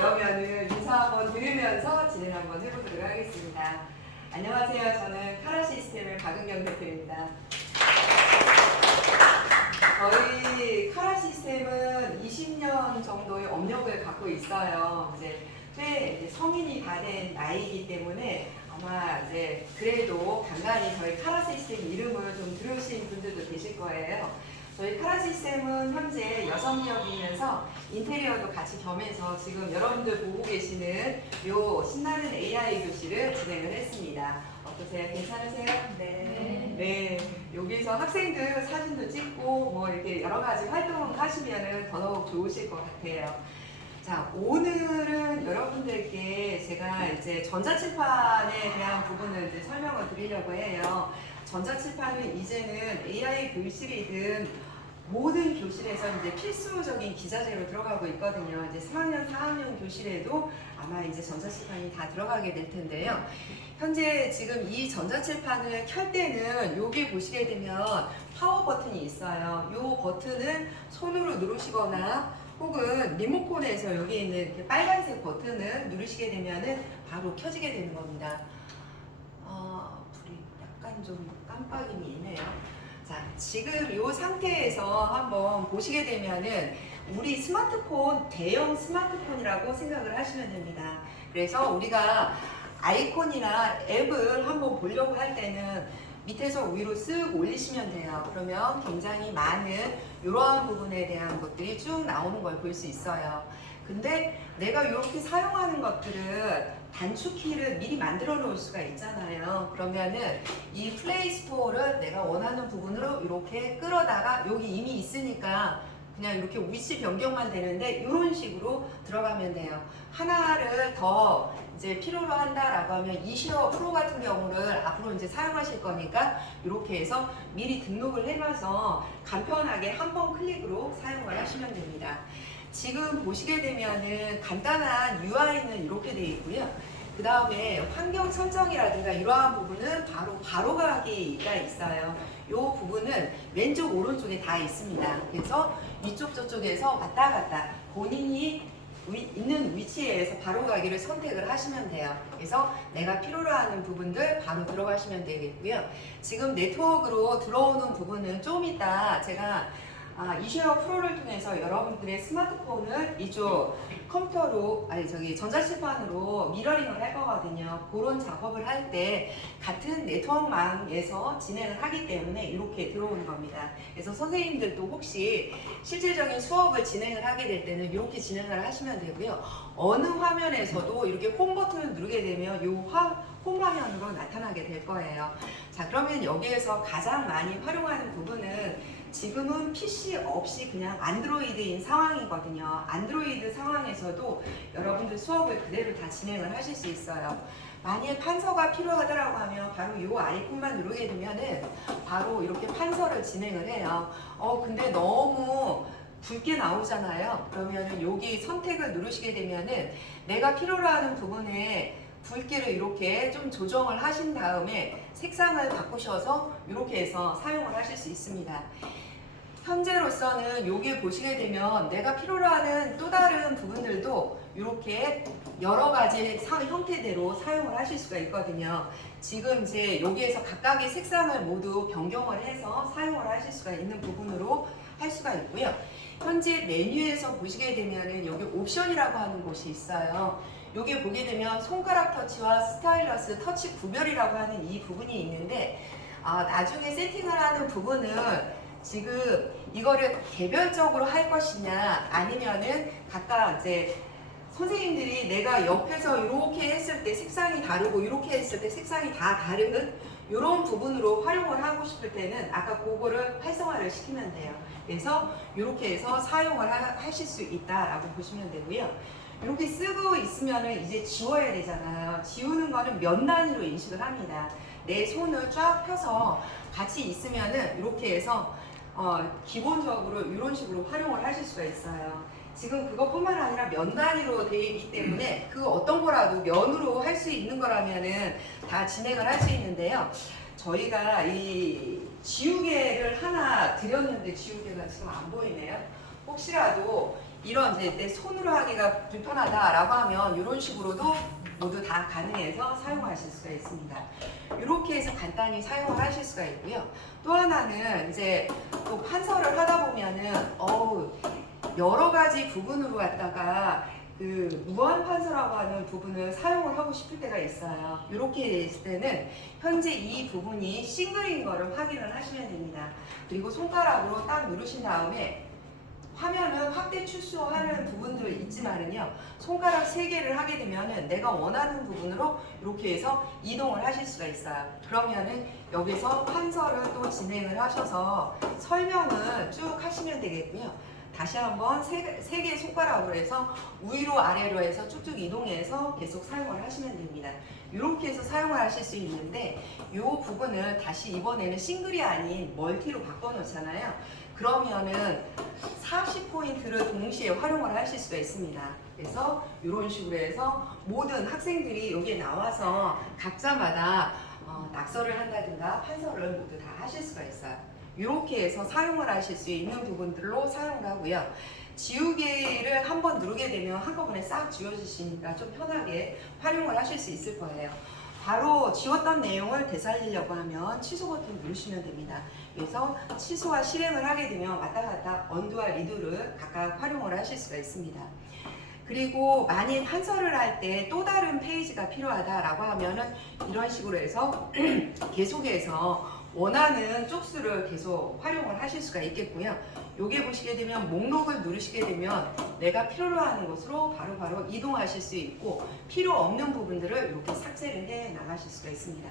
그러면은 인사 한번 드리면서 진행 한번 해보도록 하겠습니다. 안녕하세요. 저는 카라 시스템의 박은경 대표입니다. 저희 카라 시스템은 20년 정도의 업력을 갖고 있어요. 이제 성인이 다 된 나이이기 때문에 아마 이제 그래도 간간히 저희 카라 시스템 이름을 좀 들으신 분들도 계실 거예요. 저희 카라 시스템은 현재 6명이면서 인테리어도 같이 겸해서 지금 여러분들 보고 계시는 요 신나는 AI 교실을 진행을 했습니다. 어떠세요? 괜찮으세요? 네. 여기서 학생들 사진도 찍고 뭐 이렇게 여러 가지 활동을 하시면은 더더욱 좋으실 것 같아요. 자, 오늘은 여러분들께 제가 이제 전자칠판에 대한 부분을 이제 설명을 드리려고 해요. 전자칠판은 이제는 AI 교실이든 모든 교실에서 이제 필수적인 기자재로 들어가고 있거든요. 이제 3학년, 4학년 교실에도 아마 이제 전자칠판이 다 들어가게 될 텐데요. 현재 지금 이 전자칠판을 켤 때는 여기 보시게 되면 파워 버튼이 있어요. 이 버튼을 손으로 누르시거나 혹은 리모컨에서 여기 있는 이렇게 빨간색 버튼을 누르시게 되면은 바로 켜지게 되는 겁니다. 불이 약간 좀 깜빡임이 있네요. 자, 지금 이 상태에서 한번 보시게 되면은 우리 스마트폰, 대형 스마트폰이라고 생각을 하시면 됩니다. 그래서 우리가 아이콘이나 앱을 한번 보려고 할 때는 밑에서 위로 쓱 올리시면 돼요. 그러면 굉장히 많은 이러한 부분에 대한 것들이 쭉 나오는 걸 볼 수 있어요. 근데 내가 이렇게 사용하는 것들은 단축키를 미리 만들어 놓을 수가 있잖아요. 그러면은 이 플레이 스토어를 내가 원하는 부분으로 이렇게 끌어다가 여기 이미 있으니까 그냥 이렇게 위치 변경만 되는데 이런 식으로 들어가면 돼요. 하나를 더 이제 필요로 한다라고 하면 이시어 프로 같은 경우를 앞으로 이제 사용하실 거니까 이렇게 해서 미리 등록을 해놔서 간편하게 한 번 클릭으로 사용을 하시면 됩니다. 지금 보시게 되면은 간단한 UI는 이렇게 되어 있고요. 그 다음에 환경 설정이라든가 이러한 부분은 바로 가기가 있어요. 이 부분은 왼쪽 오른쪽에 다 있습니다. 그래서 위쪽 저쪽에서 왔다 갔다 본인이 있는 위치에서 바로 가기를 선택을 하시면 돼요. 그래서 내가 필요로 하는 부분들 바로 들어가시면 되겠고요. 지금 네트워크로 들어오는 부분은 좀 이따 제가 이쉐어 프로를 통해서 여러분들의 스마트폰을 이쪽 컴퓨터로 전자칠판으로 미러링을 할 거거든요. 그런 작업을 할 때 같은 네트워크망에서 진행을 하기 때문에 이렇게 들어오는 겁니다. 그래서 선생님들도 혹시 실질적인 수업을 진행을 하게 될 때는 이렇게 진행을 하시면 되고요. 어느 화면에서도 이렇게 홈 버튼을 누르게 되면 이 홈 화면으로 나타나게 될 거예요. 자, 그러면 여기에서 가장 많이 활용하는 부분은 지금은 PC 없이 그냥 안드로이드인 상황이거든요. 안드로이드 상황에서도 여러분들 수업을 그대로 다 진행을 하실 수 있어요. 만약에 판서가 필요하더라고 하면 바로 이 아이콘만 누르게 되면은 바로 이렇게 판서를 진행을 해요. 근데 너무 굵게 나오잖아요. 그러면은 여기 선택을 누르시게 되면은 내가 필요로 하는 부분에 굵기를 이렇게 좀 조정을 하신 다음에 색상을 바꾸셔서 이렇게 해서 사용을 하실 수 있습니다. 현재로서는 여기 보시게 되면 내가 필요로 하는 또 다른 부분들도 이렇게 여러 가지 형태대로 사용을 하실 수가 있거든요. 지금 이제 여기에서 각각의 색상을 모두 변경을 해서 사용을 하실 수가 있는 부분으로 할 수가 있고요. 현재 메뉴에서 보시게 되면은 여기 옵션이라고 하는 곳이 있어요. 여기 보게 되면 손가락 터치와 스타일러스 터치 구별이라고 하는 이 부분이 있는데 나중에 세팅을 하는 부분은 지금 이거를 개별적으로 할 것이냐 아니면은 각각 이제 선생님들이 내가 옆에서 이렇게 했을 때 색상이 다르고 이렇게 했을 때 색상이 다 다른 이런 부분으로 활용을 하고 싶을 때는 아까 그거를 활성화를 시키면 돼요. 그래서 이렇게 해서 사용을 하실 수 있다라고 보시면 되고요. 이렇게 쓰고 있으면은 이제 지워야 되잖아요. 지우는 거는 면 단위로 인식을 합니다. 내 손을 쫙 펴서 같이 있으면은 이렇게 해서 기본적으로 이런 식으로 활용을 하실 수가 있어요. 지금 그것뿐만 아니라 면 단위로 되어 있기 때문에 그 어떤 거라도 면으로 할 수 있는 거라면은 다 진행을 할 수 있는데요. 저희가 이 지우개를 하나 드렸는데 지우개가 지금 안 보이네요. 혹시라도 이런 이제 내 손으로 하기가 불편하다라고 하면 이런 식으로도 모두 다 가능해서 사용하실 수가 있습니다. 이렇게 해서 간단히 사용을 하실 수가 있고요. 또 하나는 이제 또 판서를 하다 보면은 여러 가지 부분으로 갖다가 그 무한 판서라고 하는 부분을 사용을 하고 싶을 때가 있어요. 이렇게 있을 때는 현재 이 부분이 싱글인 거를 확인을 하시면 됩니다. 그리고 손가락으로 딱 누르신 다음에 화면을 확대 축소하는 부분들 있지만은요, 손가락 3개를 하게 되면은 내가 원하는 부분으로 이렇게 해서 이동을 하실 수가 있어요. 그러면은 여기서 판서를 또 진행을 하셔서 설명을 쭉 하시면 되겠고요. 다시 한번 3개의 손가락으로 해서 위로 아래로 해서 쭉쭉 이동해서 계속 사용을 하시면 됩니다. 이렇게 해서 사용을 하실 수 있는데 이 부분을 다시 이번에는 싱글이 아닌 멀티로 바꿔 놓잖아요. 그러면은 40포인트를 동시에 활용을 하실 수가 있습니다. 그래서 이런 식으로 해서 모든 학생들이 여기에 나와서 각자마다 낙서를 한다든가 판서를 모두 다 하실 수가 있어요. 이렇게 해서 사용을 하실 수 있는 부분들로 사용을 하고요. 지우개를 한번 누르게 되면 한꺼번에 싹 지워지시니까 좀 편하게 활용을 하실 수 있을 거예요. 바로 지웠던 내용을 되살리려고 하면 취소 버튼 누르시면 됩니다. 그래서 취소와 실행을 하게 되면 왔다 갔다 언두와 리두를 각각 활용을 하실 수가 있습니다. 그리고 만일 판서를 할 때 또 다른 페이지가 필요하다라고 하면은 이런 식으로 해서 계속해서 원하는 쪽수를 계속 활용을 하실 수가 있겠고요. 여기 보시게 되면 목록을 누르시게 되면 내가 필요로 하는 곳으로 바로바로 이동하실 수 있고 필요 없는 부분들을 이렇게 삭제를 해 나가실 수가 있습니다.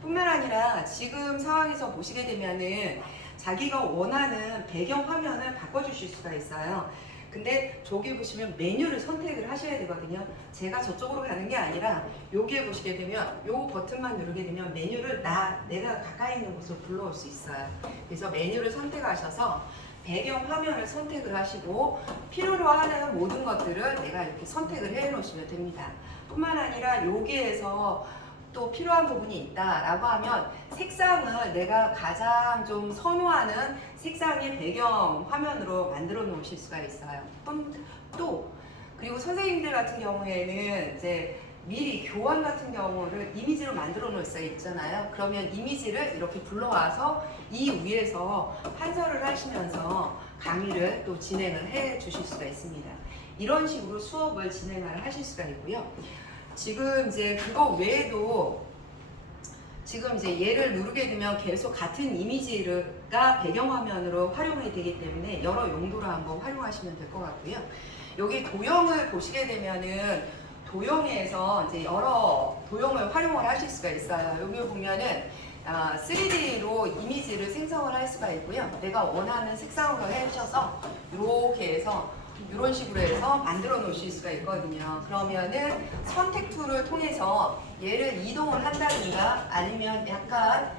뿐만 아니라 지금 상황에서 보시게 되면은 자기가 원하는 배경 화면을 바꿔주실 수가 있어요. 근데 저기 보시면 메뉴를 선택을 하셔야 되거든요. 제가 저쪽으로 가는 게 아니라 여기에 보시게 되면 요 버튼만 누르게 되면 메뉴를 내가 가까이 있는 곳으로 불러올 수 있어요. 그래서 메뉴를 선택하셔서 배경 화면을 선택을 하시고 필요로 하는 모든 것들을 내가 이렇게 선택을 해 놓으시면 됩니다. 뿐만 아니라 여기에서 또 필요한 부분이 있다라고 하면 색상을 내가 가장 좀 선호하는 색상의 배경 화면으로 만들어 놓으실 수가 있어요. 또 그리고 선생님들 같은 경우에는 이제 미리 교원 같은 경우를 이미지로 만들어 놓을 수가 있잖아요. 그러면 이미지를 이렇게 불러와서 이 위에서 판서를 하시면서 강의를 또 진행을 해 주실 수가 있습니다. 이런 식으로 수업을 진행을 하실 수가 있고요. 지금 이제 그거 외에도 지금 이제 얘를 누르게 되면 계속 같은 이미지가 배경화면으로 활용이 되기 때문에 여러 용도로 한번 활용하시면 될 것 같고요. 여기 도형을 보시게 되면은 도형에서 이제 여러 도형을 활용을 하실 수가 있어요. 여기 보면은 3D로 이미지를 생성을 할 수가 있고요. 내가 원하는 색상으로 해주셔서 이렇게 해서 이런 식으로 해서 만들어 놓으실 수가 있거든요. 그러면은 선택 툴을 통해서 얘를 이동을 한다든가 아니면 약간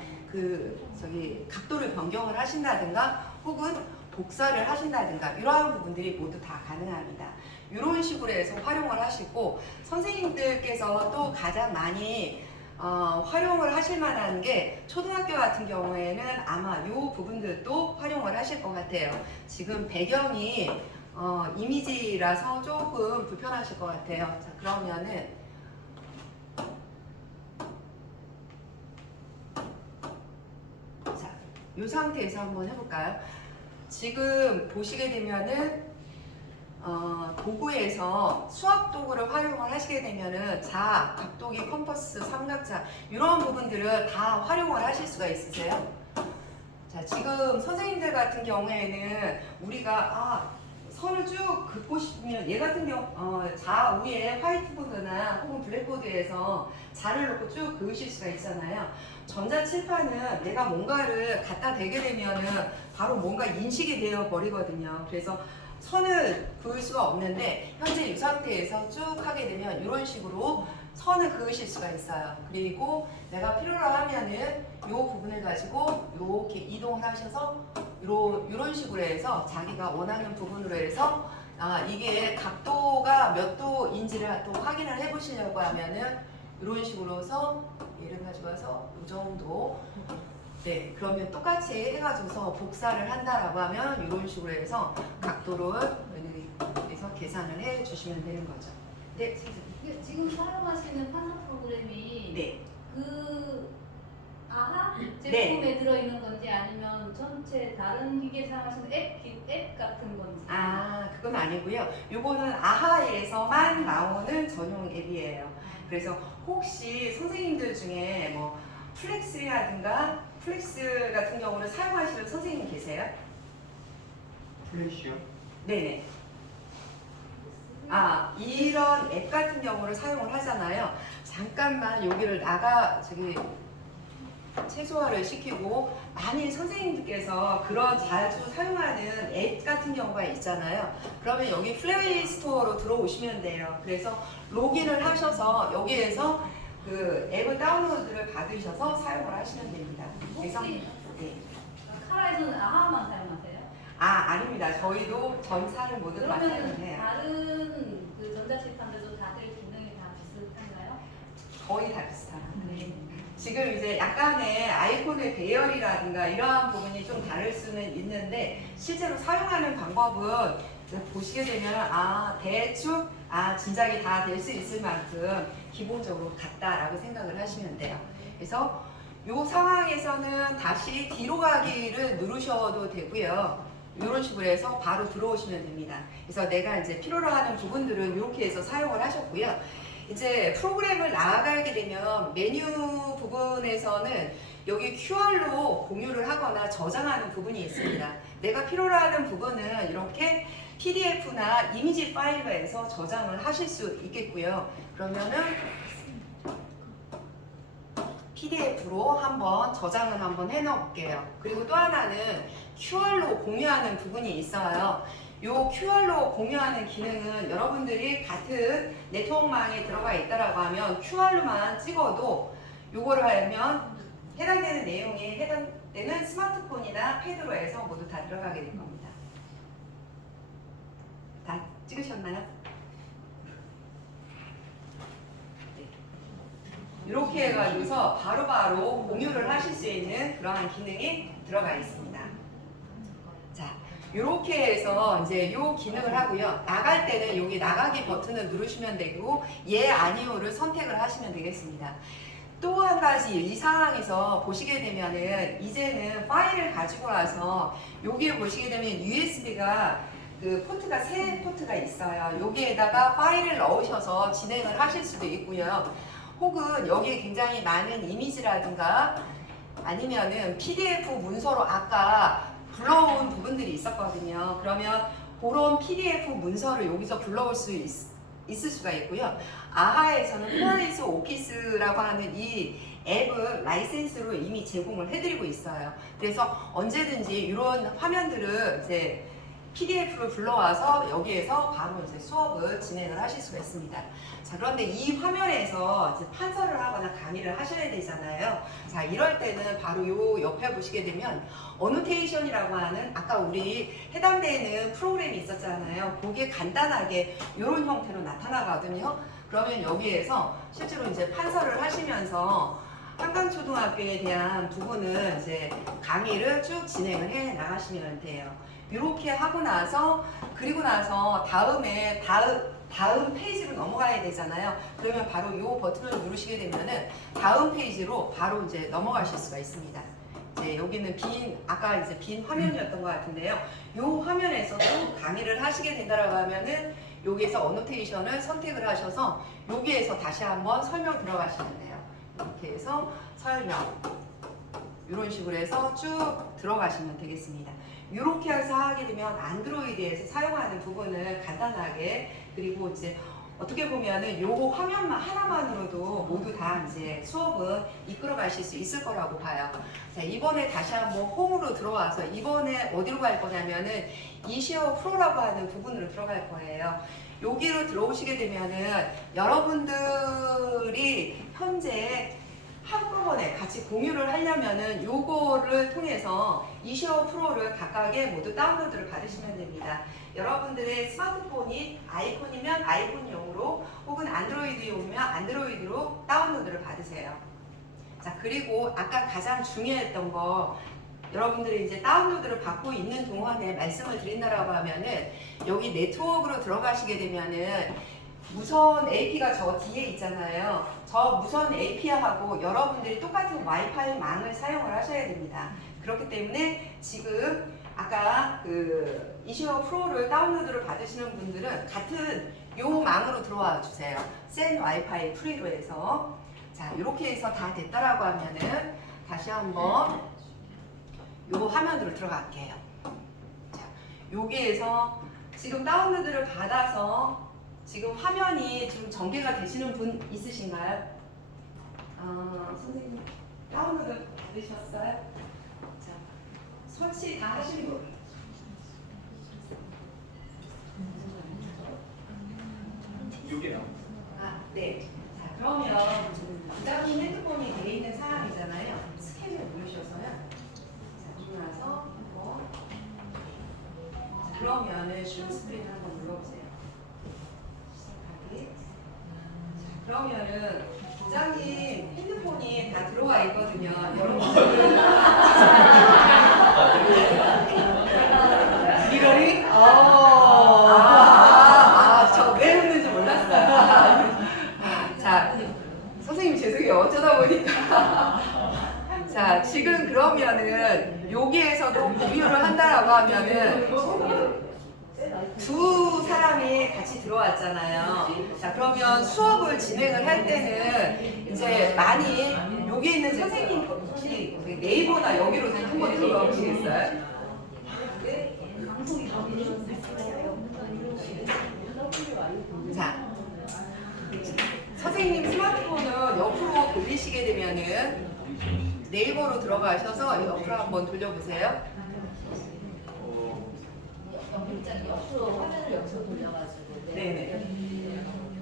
각도를 변경을 하신다든가 혹은 복사를 하신다든가 이러한 부분들이 모두 다 가능합니다. 이런 식으로 해서 활용을 하시고 선생님들께서 또 가장 많이 활용을 하실 만한 게 초등학교 같은 경우에는 아마 이 부분들도 활용을 하실 것 같아요. 지금 배경이 이미지라서 조금 불편하실 것 같아요. 자, 그러면은 자, 이 상태에서 한번 해볼까요? 지금 보시게 되면은 도구에서 수학 도구를 활용을 하시게 되면은 각도기, 컴퍼스, 삼각자 이런 부분들을 다 활용을 하실 수가 있으세요. 자, 지금 선생님들 같은 경우에는 우리가 선을 쭉 긋고 싶으면 얘 같은 경우 좌우에 화이트보드나 혹은 블랙보드에서 자를 놓고 쭉 그으실 수가 있잖아요. 전자칠판은 내가 뭔가를 갖다 대게 되면은 바로 뭔가 인식이 되어 버리거든요. 그래서 선을 그을 수가 없는데 현재 이 상태에서 쭉 하게 되면 이런 식으로 선을 그으실 수가 있어요. 그리고 내가 필요로 하면은 이 부분을 가지고 이렇게 이동을 하셔서 이런 식으로 해서 자기가 원하는 부분으로 해서 이게 각도가 몇 도인지를 또 확인을 해 보시려고 하면은 이런 식으로 해서 얘를 가져가서 이 정도 네, 그러면 똑같이 해가지고서 복사를 한다라고 하면 이런 식으로 해서 각도를 여기서 계산을 해 주시면 되는 거죠. 네, 선생님. 지금 사용하시는 판사 프로그램이 네. 그 아하 제품에 네. 들어있는 건지 아니면 전체 다른 기계 사용하시는 앱 같은 건지? 아, 그건 아니고요. 요거는 아하에서만 나오는 전용 앱이에요. 그래서 혹시 선생님들 중에 뭐 플렉스 같은 경우는 사용하시는 선생님 계세요? 플래시요? 네네. 아, 이런 앱 같은 경우를 사용을 하잖아요. 잠깐만 여기를 최소화를 시키고, 만일 선생님들께서 그런 자주 사용하는 앱 같은 경우가 있잖아요. 그러면 여기 플레이 스토어로 들어오시면 돼요. 그래서 로그인을 하셔서 여기에서 그 앱을 다운로드를 받으셔서 사용을 하시면 됩니다. 그래서 혹시 네. 카라에서는 아하만 사용하세요? 아, 아닙니다. 저희도 전사를 모두 다 그러면 사용해요. 다른 그 전자칠판들도 다들 기능이 다 비슷한가요? 거의 다 비슷합니다. 지금 이제 약간의 아이콘의 배열이라든가 이러한 부분이 좀 다를 수는 있는데, 실제로 사용하는 방법은 보시게 되면 대충 진작이 다 될 수 있을 만큼 기본적으로 같다라고 생각을 하시면 돼요. 그래서 이 상황에서는 다시 뒤로 가기를 누르셔도 되고요. 이런 식으로 해서 바로 들어오시면 됩니다. 그래서 내가 이제 필요로 하는 부분들은 이렇게 해서 사용을 하셨고요. 이제 프로그램을 나아가게 되면 메뉴 부분에서는 여기 QR로 공유를 하거나 저장하는 부분이 있습니다. 내가 필요로 하는 부분은 이렇게 PDF나 이미지 파일로 해서 저장을 하실 수 있겠고요. 그러면은 PDF로 한번 저장을 한번 해놓을게요. 그리고 또 하나는 QR로 공유하는 부분이 있어요. 요 QR로 공유하는 기능은 여러분들이 같은 네트워크망에 들어가 있다라고 하면 QR로만 찍어도 요거를 하면 해당되는 내용이 해당되는 스마트폰이나 패드로 해서 모두 다 들어가게 될 겁니다. 다 찍으셨나요? 이렇게 해가지고서 바로바로 공유를 하실 수 있는 그러한 기능이 들어가 있습니다. 자, 이렇게 해서 이제 요 기능을 하고요. 나갈 때는 여기 나가기 버튼을 누르시면 되고, 예, 아니오를 선택을 하시면 되겠습니다. 또 한 가지 이 상황에서 보시게 되면은 이제는 파일을 가지고 와서 여기에 보시게 되면 USB가 그 포트가 세 포트가 있어요. 여기에다가 파일을 넣으셔서 진행을 하실 수도 있고요. 혹은 여기에 굉장히 많은 이미지라든가 아니면은 PDF 문서로 아까 불러온 부분들이 있었거든요. 그러면 그런 PDF 문서를 여기서 불러올 수 있을 수가 있고요. 아하에서는 플레이스 오피스라고 하는 이 앱을 라이센스로 이미 제공을 해드리고 있어요. 그래서 언제든지 이런 화면들을 이제 PDF를 불러와서 여기에서 바로 이제 수업을 진행을 하실 수가 있습니다. 자, 그런데 이 화면에서 이제 판서를 하거나 강의를 하셔야 되잖아요. 자, 이럴 때는 바로 요 옆에 보시게 되면 어노테이션이라고 하는 아까 우리 해당되는 프로그램이 있었잖아요. 그게 간단하게 이런 형태로 나타나거든요. 그러면 여기에서 실제로 이제 판서를 하시면서 한강초등학교에 대한 부분은 이제 강의를 쭉 진행을 해 나가시면 돼요. 이렇게 하고 나서 그리고 나서 다음 페이지로 넘어가야 되잖아요. 그러면 바로 이 버튼을 누르시게 되면은 다음 페이지로 바로 이제 넘어가실 수가 있습니다. 이제 여기는 아까 이제 빈 화면이었던 것 같은데요. 이 화면에서도 강의를 하시게 된다라고 하면은 여기에서 어노테이션을 선택을 하셔서 여기에서 다시 한번 설명 들어가시면 돼요. 이렇게 해서 설명 이런 식으로 해서 쭉 들어가시면 되겠습니다. 이렇게 해서 하게 되면 안드로이드에서 사용하는 부분을 간단하게, 그리고 이제 어떻게 보면은 요 화면만 하나만으로도 모두 다 이제 수업은 이끌어 가실 수 있을 거라고 봐요. 자, 이번에 다시 한번 홈으로 들어와서 이번에 어디로 갈 거냐면은 이시어 프로라고 하는 부분으로 들어갈 거예요. 여기로 들어오시게 되면은 여러분들이 현재 한꺼번에 같이 공유를 하려면은 요거를 통해서 이시어 프로를 각각의 모두 다운로드를 받으시면 됩니다. 여러분들의 스마트폰이 아이폰이면 아이폰용으로 혹은 안드로이드용이면 안드로이드로 다운로드를 받으세요. 자, 그리고 아까 가장 중요했던 거 여러분들이 이제 다운로드를 받고 있는 동안에 말씀을 드린다라고 하면은 여기 네트워크로 들어가시게 되면은 무선 AP가 저 뒤에 있잖아요. 저 무선 AP하고 여러분들이 똑같은 와이파이 망을 사용을 하셔야 됩니다. 그렇기 때문에 지금 아까 그 이시어 프로를 다운로드를 받으시는 분들은 같은 요 망으로 들어와 주세요. 센 와이파이 프리로 해서. 자, 이렇게 해서 다 됐다라고 하면은 다시 한번 요 화면으로 들어갈게요. 자, 여기에서 지금 다운로드를 받아서 지금 화면이 좀 전개가 되시는 분 있으신가요? 선생님 다운로드 받으셨어요? 자, 설치 다 하신 분. 이게 나옵니다. 네. 자, 그러면 부장님 핸드폰이 되어 있는 사람이잖아요. 스캔을 누르셔서요. 자, 그러고 나서 한번. 자, 그러면은 줌 스크린 한번 눌러보세요. 시작하기. 자, 그러면은 부장님 핸드폰이 다 들어와 있거든요. 여러분들. 미러링? 저 왜 했는지 몰랐어요. 자, 선생님 죄송해요. 어쩌다 보니까. 자, 지금 그러면은 여기에서도 공유를 한다라고 하면은 두 사람이 같이 들어왔잖아요. 자, 그러면 수업을 진행을 할 때는 이제 많이 여기 있는 선생님 혹시 네이버나 여기로 한번 들어가 보시겠어요? 자, 선생님 스마트폰을 옆으로 돌리시게 되면은 네이버로 들어가셔서 옆으로 한번 돌려보세요. 옆으로 화면을 옆으로 돌려가지고. 네네.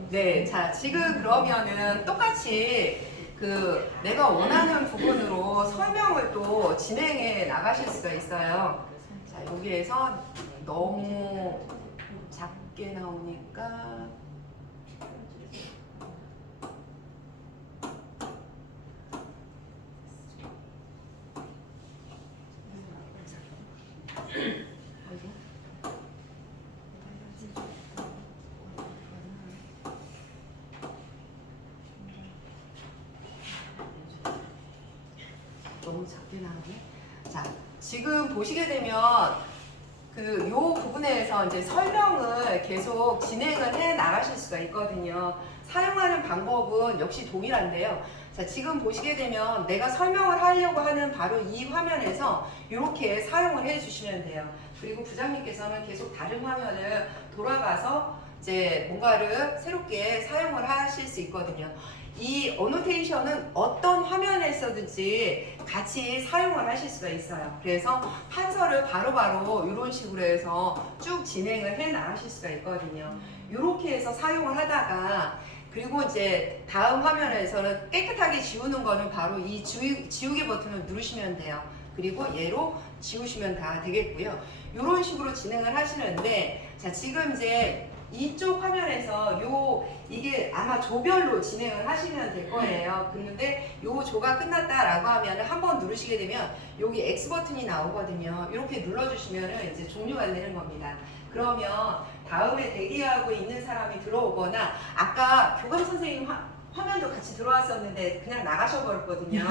네, 자 지금 그러면은 똑같이 그 내가 원하는 부분으로 설명을 또 진행해 나가실 수가 있어요. 자 여기에서 너무 작게 나오니까. 너무 작게 나오네. 자, 지금 보시게 되면 그 요 부분에서 이제 설명을 계속 진행을 해 나가실 수가 있거든요. 사용하는 방법은 역시 동일한데요. 자, 지금 보시게 되면 내가 설명을 하려고 하는 바로 이 화면에서 이렇게 사용을 해 주시면 돼요. 그리고 부장님께서는 계속 다른 화면을 돌아가서 이제 뭔가를 새롭게 사용을 하실 수 있거든요. 이 어노테이션은 어떤 화면에서든지 같이 사용을 하실 수가 있어요. 그래서 판서를 바로바로 이런 식으로 해서 쭉 진행을 해 나가실 수가 있거든요. 이렇게 해서 사용을 하다가 그리고 이제 다음 화면에서는 깨끗하게 지우는 거는 바로 이 지우개 버튼을 누르시면 돼요. 그리고 얘로 지우시면 다 되겠고요. 이런 식으로 진행을 하시는데 자 지금 이제 이쪽 화면에서 이게 아마 조별로 진행을 하시면 될 거예요. 그런데 요 조가 끝났다라고 하면 한번 누르시게 되면 여기 X 버튼이 나오거든요. 이렇게 눌러주시면 이제 종료가 되는 겁니다. 그러면 다음에 대기하고 있는 사람이 들어오거나 아까 교감 선생님 화면도 같이 들어왔었는데 그냥 나가셔버렸거든요.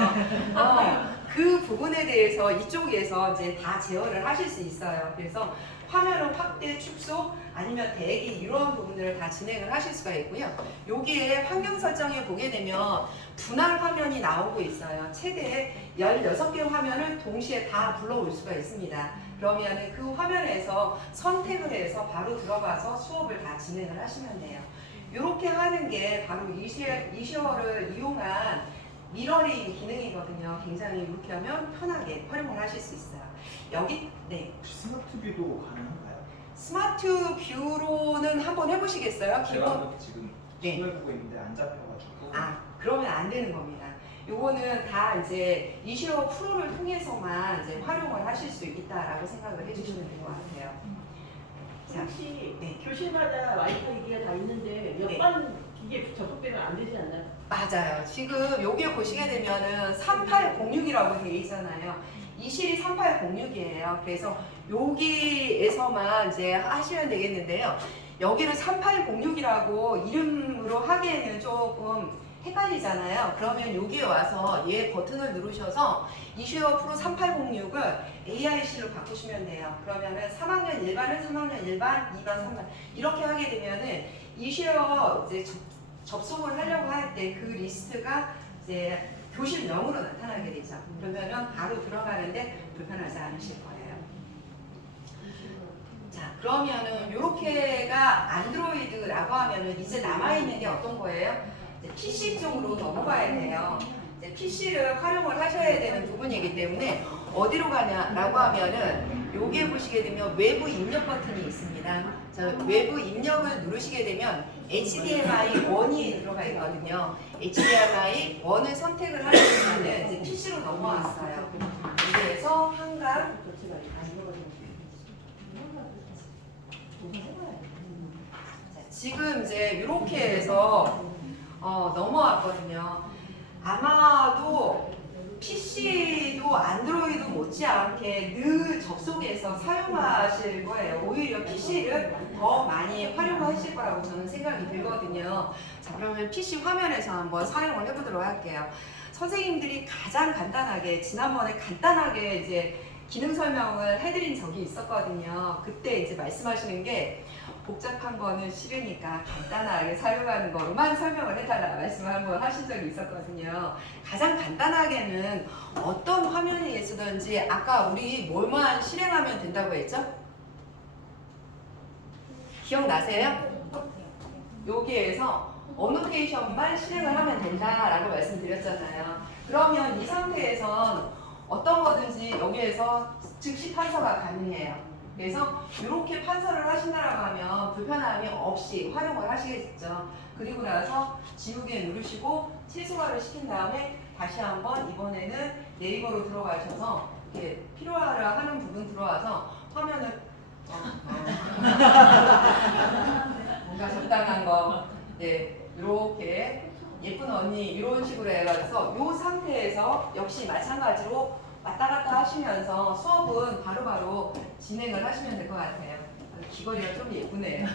그 부분에 대해서 이쪽에서 이제 다 제어를 하실 수 있어요. 그래서 화면을 확대, 축소, 아니면 대기 이런 부분들을 다 진행을 하실 수가 있고요. 여기에 환경 설정에 보게 되면 분할 화면이 나오고 있어요. 최대 16개 화면을 동시에 다 불러올 수가 있습니다. 그러면 그 화면에서 선택을 해서 바로 들어가서 수업을 다 진행을 하시면 돼요. 이렇게 하는 게 바로 이시어를 이용한 미러링 기능이거든요. 굉장히 이렇게 하면 편하게 활용을 하실 수 있어요. 여기 네. 스마트 뷰도 가능한가요? 스마트 뷰로는 한번 해보시겠어요? 제가 지금 네. 지도해보고 있는데 안 잡혀가지고. 그러면 안 되는 겁니다. 요거는 다 이제 이시어 프로를 통해서만 이제 활용을 하실 수 있다라고 생각을 해주시면 될 것 같아요. 자, 혹시 네. 교실마다 와이파이 기기가 다 있는데 몇 네. 반 기기에 접속되면 안 되지 않나요? 맞아요. 지금 여기에 보시게 되면은 3806이라고 되어 있잖아요. 이 실이 3806이에요. 그래서 여기에서만 이제 하시면 되겠는데요. 여기를 3806이라고 이름으로 하기에는 조금 헷갈리잖아요. 그러면 여기에 와서 얘 버튼을 누르셔서 이슈어 프로 3806을 AIC로 바꾸시면 돼요. 그러면은 3학년 1반은 3학년 1반, 2반, 3반 이렇게 하게 되면은 이슈어 이제 접속을 하려고 할 때 그 리스트가 이제 교실명으로 나타나게 되죠. 그러면은 바로 들어가는데 불편하지 않으실 거예요. 자, 그러면은 요렇게가 안드로이드라고 하면은 이제 남아있는 게 어떤 거예요? 이제 PC 쪽으로 넘어가야 돼요. 이제 PC를 활용을 하셔야 되는 부분이기 때문에 어디로 가냐라고 하면은 여기에 보시게 되면 외부 입력 버튼이 있습니다. 자, 외부 입력을 누르시게 되면 HDMI 1이 들어가 있거든요. HDMI 1을 선택을 하시면 이제 PC로 넘어왔어요. 그래서 한강 지금 이제 이렇게 해서 넘어왔거든요. 아마도 PC도 안드로이드 못지않게 늘 접속해서 사용하실 거예요. 오히려 PC를 더 많이 활용하실 거라고 저는 생각이 들거든요. 자, 그러면 PC 화면에서 한번 사용을 해보도록 할게요. 선생님들이 가장 간단하게 지난번에 간단하게 이제 기능 설명을 해드린 적이 있었거든요. 그때 이제 말씀하시는 게 복잡한 거는 싫으니까 간단하게 사용하는 거로만 설명을 해달라 말씀을 한번 하신 적이 있었거든요. 가장 간단하게는 어떤 화면에 쓰든지 아까 우리 뭘만 실행하면 된다고 했죠? 기억나세요? 여기에서 어노테이션만 실행을 하면 된다라고 말씀드렸잖아요. 그러면 이 상태에선 어떤 거든지 여기에서 즉시 판서가 가능해요. 그래서 이렇게 판서를 하신다라고 하면 불편함이 없이 활용을 하시겠죠. 그리고 나서 지우개 누르시고 최소화를 시킨 다음에 다시 한번 이번에는 네이버로 들어가셔서 이렇게 필요하라 하는 부분 들어와서 화면을 뭔가 적당한 거 이렇게 예쁜 언니 이런 식으로 해가지고 이 상태에서 역시 마찬가지로 왔다 갔다 하시면서 수업은 바로바로 진행을 하시면 될 것 같아요. 귀걸이가 좀 예쁘네요.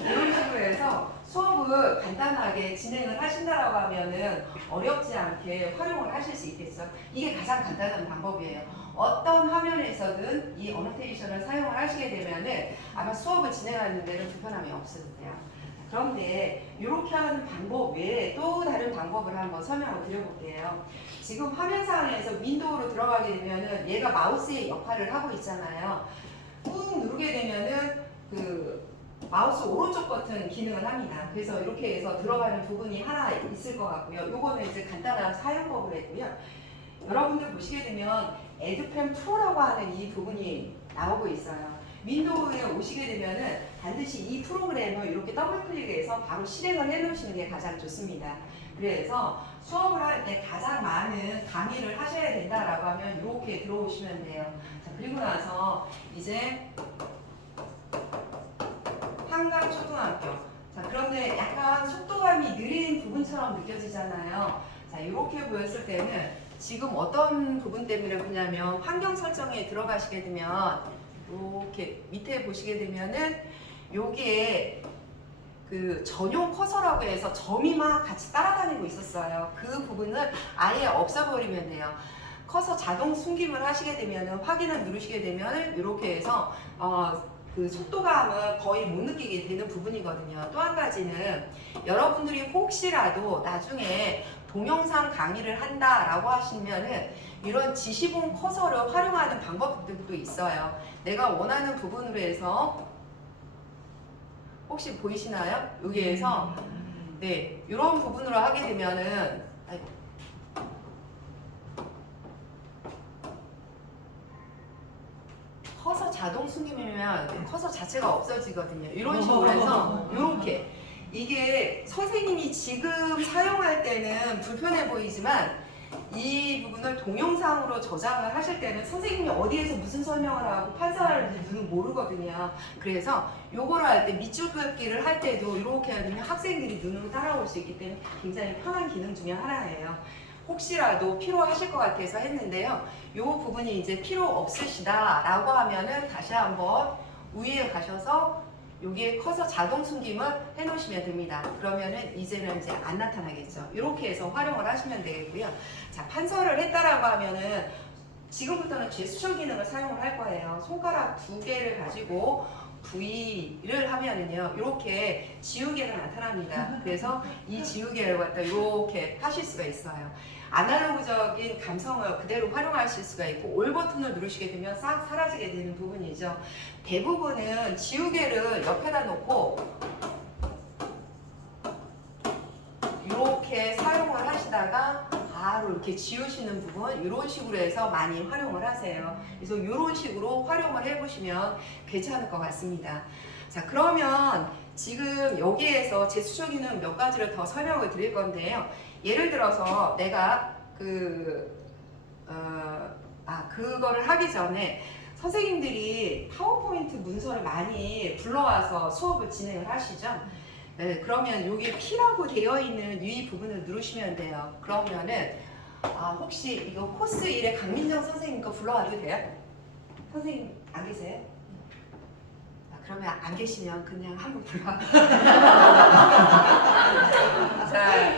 이런 식으로 해서 수업을 간단하게 진행을 하신다라고 하면은 어렵지 않게 활용을 하실 수 있겠죠. 이게 가장 간단한 방법이에요. 어떤 화면에서든 이 어노테이션을 사용을 하시게 되면은 아마 수업을 진행하는 데는 불편함이 없으세요. 그런데 이렇게 하는 방법 외에 또 다른 방법을 한번 설명을 드려볼게요. 지금 화면상에서 윈도우로 들어가게 되면은 얘가 마우스의 역할을 하고 있잖아요. 꾹 누르게 되면은 그 마우스 오른쪽 버튼 기능을 합니다. 그래서 이렇게 해서 들어가는 부분이 하나 있을 것 같고요. 요거는 이제 간단한 사용법을 했고요. 여러분들 보시게 되면 에듀펜 프로라고 하는 이 부분이 나오고 있어요. 윈도우에 오시게 되면은 반드시 이 프로그램을 이렇게 더블 클릭해서 바로 실행을 해 놓으시는 게 가장 좋습니다. 그래서 수업을 할 때 가장 많은 강의를 하셔야 된다라고 하면 이렇게 들어오시면 돼요. 자, 그리고 나서 이제 한강초등학교. 자, 그런데 약간 속도감이 느린 부분처럼 느껴지잖아요. 자, 이렇게 보였을 때는 지금 어떤 부분 때문에 그러냐면 환경 설정에 들어가시게 되면 이렇게 밑에 보시게 되면은 여기에 그 전용 커서라고 해서 점이 막 같이 따라다니고 있었어요. 그 부분을 아예 없애버리면 돼요. 커서 자동 숨김을 하시게 되면은 확인을 누르시게 되면은 이렇게 해서 그 속도감을 거의 못 느끼게 되는 부분이거든요. 또 한 가지는 여러분들이 혹시라도 나중에 동영상 강의를 한다라고 하시면은 이런 지시본 커서를 활용하는 방법들도 있어요. 내가 원하는 부분으로 해서 혹시 보이시나요? 여기에서 네 이런 부분으로 하게 되면은 커서 자동 숨김이면 커서 자체가 없어지거든요. 이런 식으로 해서 이렇게 이게 선생님이 지금 사용할 때는 불편해 보이지만 이 부분을 동영상으로 저장을 하실 때는 선생님이 어디에서 무슨 설명을 하고 판사하는지는 모르거든요. 그래서 요거를 할 때 밑줄 긋기를 할 때도 이렇게 하면 학생들이 눈으로 따라올 수 있기 때문에 굉장히 편한 기능 중에 하나예요. 혹시라도 필요하실 것 같아서 했는데요. 이 부분이 이제 필요 없으시다라고 하면은 다시 한번 위에 가셔서 여기에 커서 자동 숨김을 해놓으시면 됩니다. 그러면은 이제는 이제 안 나타나겠죠. 이렇게 해서 활용을 하시면 되겠고요. 자, 판서를 했다라고 하면은 지금부터는 제스처 기능을 사용을 할 거예요. 손가락 2개를 가지고 V를 하면은요, 이렇게 지우개가 나타납니다. 그래서 이 지우개를 갖다 이렇게 하실 수가 있어요. 아날로그적인 감성을 그대로 활용하실 수가 있고, 올 버튼을 누르시게 되면 싹 사라지게 되는 부분이죠. 대부분은 지우개를 옆에다 놓고 이렇게 사용을 하시다가 바로 이렇게 지우시는 부분, 이런 식으로 해서 많이 활용을 하세요. 그래서 이런 식으로 활용을 해보시면 괜찮을 것 같습니다. 자, 그러면 지금 여기에서 제스처 기능 몇 가지를 더 설명을 드릴 건데요. 예를 들어서 내가 그거를 하기 전에 선생님들이 파워포인트 문서를 많이 불러와서 수업을 진행을 하시죠. 네, 그러면 여기 P라고 되어 있는 이 부분을 누르시면 돼요. 그러면은 혹시 이거 코스 1에 강민정 선생님 거 불러와도 돼요? 선생님 안 계세요? 그러면 안 계시면 그냥 한번 불러. 자,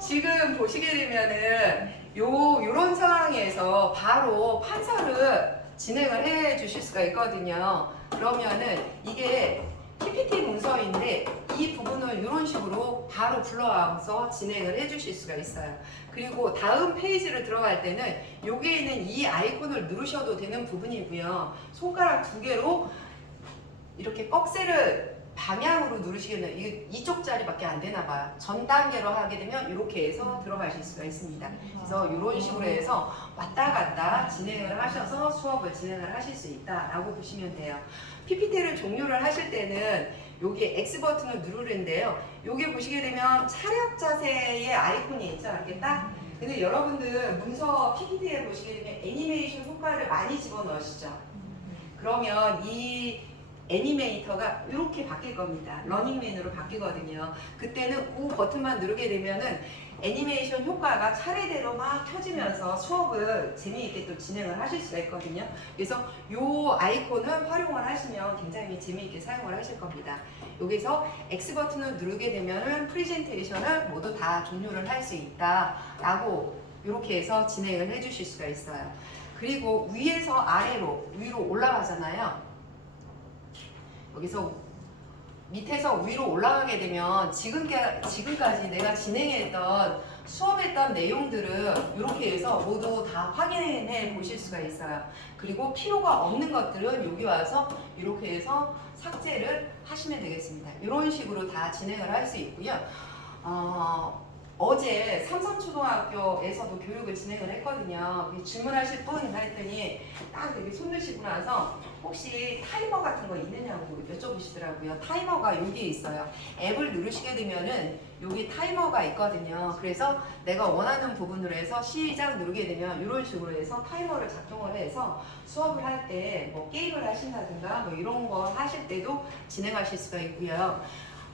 지금 보시게 되면은 요런 상황에서 바로 판서를 진행을 해 주실 수가 있거든요. 그러면은 이게 PPT 문서인데 이 부분을 이런 식으로 바로 불러와서 진행을 해 주실 수가 있어요. 그리고 다음 페이지를 들어갈 때는 여기에 있는 이 아이콘을 누르셔도 되는 부분이고요. 손가락 2개로 이렇게 꺽쇠를 방향으로 누르시게 되면 이쪽 자리밖에 안 되나 봐요. 전 단계로 하게 되면 이렇게 해서 들어가실 수가 있습니다. 그래서 이런 식으로 해서 왔다 갔다 진행을 하셔서 수업을 진행을 하실 수 있다라고 보시면 돼요. PPT를 종료를 하실 때는 여기 X 버튼을 누르는데요. 여기 보시게 되면 차렷 자세의 아이콘이 있죠. 이렇게 딱. 근데 여러분들 문서 PPT에 보시게 되면 애니메이션 효과를 많이 집어넣으시죠. 그러면 이 애니메이터가 이렇게 바뀔 겁니다. 러닝맨으로 바뀌거든요. 그때는 그 버튼만 누르게 되면은 애니메이션 효과가 차례대로 막 켜지면서 수업을 재미있게 또 진행을 하실 수가 있거든요. 그래서 이 아이콘을 활용을 하시면 굉장히 재미있게 사용을 하실 겁니다. 여기서 X 버튼을 누르게 되면은 프레젠테이션을 모두 다 종료를 할 수 있다라고 이렇게 해서 진행을 해 주실 수가 있어요. 그리고 위에서 아래로 위로 올라가잖아요. 여기서 밑에서 위로 올라가게 되면 지금까지 내가 진행했던 수업했던 내용들을 이렇게 해서 모두 다 확인해 보실 수가 있어요. 그리고 필요가 없는 것들은 여기 와서 이렇게 해서 삭제를 하시면 되겠습니다. 이런 식으로 다 진행을 할 수 있고요. 어제 삼성초등학교에서도 교육을 진행을 했거든요. 질문하실 분 했더니 딱 이렇게 손 드시고 나서 혹시 타이머 같은 거 있느냐고 여쭤보시더라고요. 타이머가 여기에 있어요. 앱을 누르시게 되면은 여기 타이머가 있거든요. 그래서 내가 원하는 부분으로 해서 시작 누르게 되면 이런 식으로 해서 타이머를 작동을 해서 수업을 할 때 뭐 게임을 하신다든가 뭐 이런 거 하실 때도 진행하실 수가 있고요.